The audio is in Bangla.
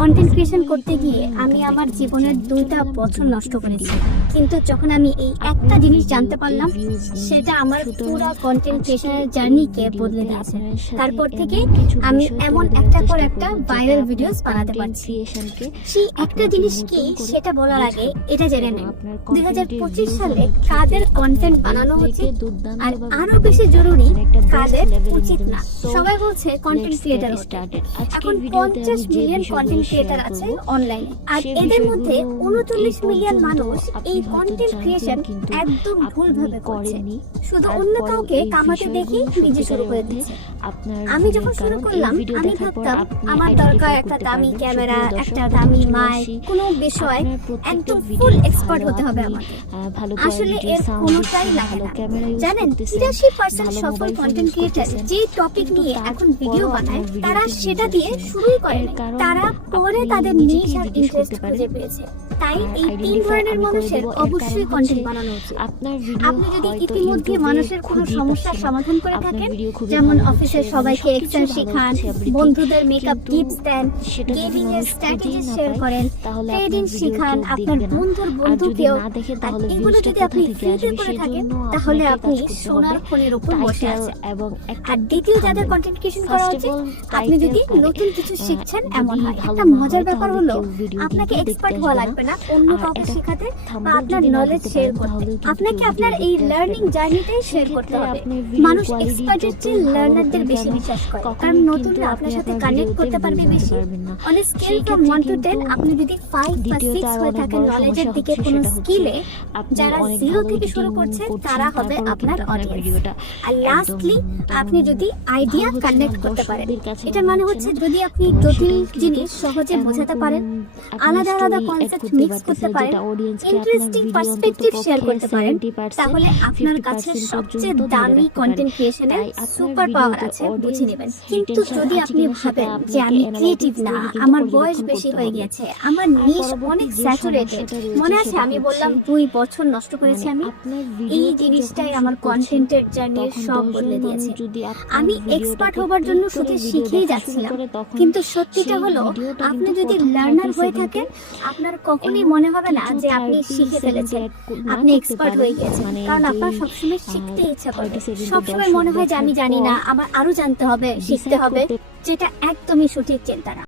কন্টেন্ট ক্রিয়েশন করতে গিয়ে আমি আমার জীবনের দুইটা বছর নষ্ট করেছি। কিন্তু যখন আমি এই একটা জিনিস জানতে পারলাম, সেটা আমার পুরো কন্টেন্ট ক্রিয়েশনের জার্নিকে বদলে দিয়েছে। তারপর থেকে আমি এমন একটা পর একটা ভাইরাল ভিডিওস বানাতে পারছি। সেই একটা জিনিস কি সেটা বলার আগে এটা জেনে নেন। দুই হাজার পঁচিশ সালে কাদের কন্টেন্ট বানানো উচিত? আর আরও বেশি জরুরি, কাদের উচিত না? সবাই বলছে কন্টেন্ট ক্রিয়েটার এখন পঞ্চাশ মিলিয়ন কন্টেন্ট ক্রিয়েটার আছে অনলাইনে আর এদের মধ্যে উনচল্লিশ মিলিয়ন মানুষ এই কন্টেন্ট ক্রিয়েশন একদম ভুলভাবে করছে। শুধু অন্য কাউকে কামাতে দেখি নিজে শুরু করে দিচ্ছে। আমি যখন শুরু করলাম আমি ভাবতাম আমার দরকার একটা দামি ক্যামেরা একটা দামি মাইক কোনো বিষয় একদম ফুল এক্সপার্ট হতে হবে আমাকে। আসলে এর কোনোটাই লাগে না। জানেন তিরাশি পার্সেন্ট সফল কন্টেন্ট ক্রিয়েটার যে টপিক নিয়ে এখন ভিডিও বানায় তারা সেটা দিয়ে শুরুই করে তারা পরে তাদের নিশ আর ইন্টারেস্ট খুঁজে পেয়েছে। তাই এই তিন ধরনের মানুষের অবশ্যই কন্টেন্ট বানানো উচিত। আপনার আপনি যদি ইতিমধ্যে মানুষের কোনো সমস্যার সমাধান করে থাকেন যেমন অফিসের সবাইকে এক্সেল শেখান বন্ধুদের মেকআপ টিপস দেন গেমিং এর স্ট্র্যাটেজি শেয়ার করেন ট্রেডিং শেখান আপনার বন্ধুর বন্ধুকেও এগুলো যদি আপনি ফ্রিতে করে থাকেন তাহলে আপনি সোনার খনির উপর বসে আছেন। এবং আর দ্বিতীয় যাদের কন্টেন্ট ক্রিয়েশন করা উচিত আপনি যদি নতুন কিছু শিখছেন এমন হয় একটা মজার ব্যাপার হলো আপনাকে এক্সপার্ট হওয়া লাগবে না অন্য কাউকে শেখাতে বা আপনার নলেজ শেয়ার করতে। আপনাকে আপনার এই লার্নিং জার্নিটাই শেয়ার করতে হবে। মানুষ এক্সপার্টের চেয়ে লার্নারদের বেশি বিশ্বাস করে। কারণ নতুনরা আপনার সাথে কানেক্ট করতে পারবে বেশি। On scale from one to ten আপনি যদি ফাইভ বা সিক্স হয়ে থাকেন নলেজের দিকে কোনো স্কিলে যারা জিরো থেকে শুরু করছে তারা হবে আপনার অডিয়েন্স আর লাস্টলি আপনি যদি আইডিয়া কানেক্ট করতে পারেন। এটার মানে হচ্ছে যদি আপনি জটিল জিনিস সহজে বোঝাতে পারেন। আলাদা আলাদা কনসেপ্ট মিক্স করতে পারেন। ইন্টারেস্টিং পার্সপেক্টিভ শেয়ার করতে পারেন। তাহলে আপনার কাছে সবচেয়ে দামি কন্টেন্ট ক্রিয়েশনের সুপার পাওয়ার আছে বুঝে নেবেন। কিন্তু যদি আপনি ভাবেন যে আমি ক্রিয়েটিভ না আমার বয়স বেশি হয়ে গেছে আমার নিশ অনেক স্যাচুরেটেড মনে আছে আমি বললাম দুই বছর নষ্ট করেছি আমি এই জিনিসটাই আমার কন্টেন্টের জার্নির সব বদলে দিয়েছে। আমি এক্সপার্ট হবার জন্য শুধু শিখেই যাচ্ছিলাম। কিন্তু সত্যিটা হলো আপনি যদি লার্নার হয়ে থাকেন আপনার কখনোই মনে হবে না যে আপনি শিখে ফেলেছেন আপনি এক্সপার্ট হয়ে গেছেন কারণ আপনার সবসময় শিখতে ইচ্ছা করে। সবসময় মনে হয় যে আমি জানি না আমার আরও জানতে হবে শিখতে হবে যেটা একদমই সঠিক চিন্তা না।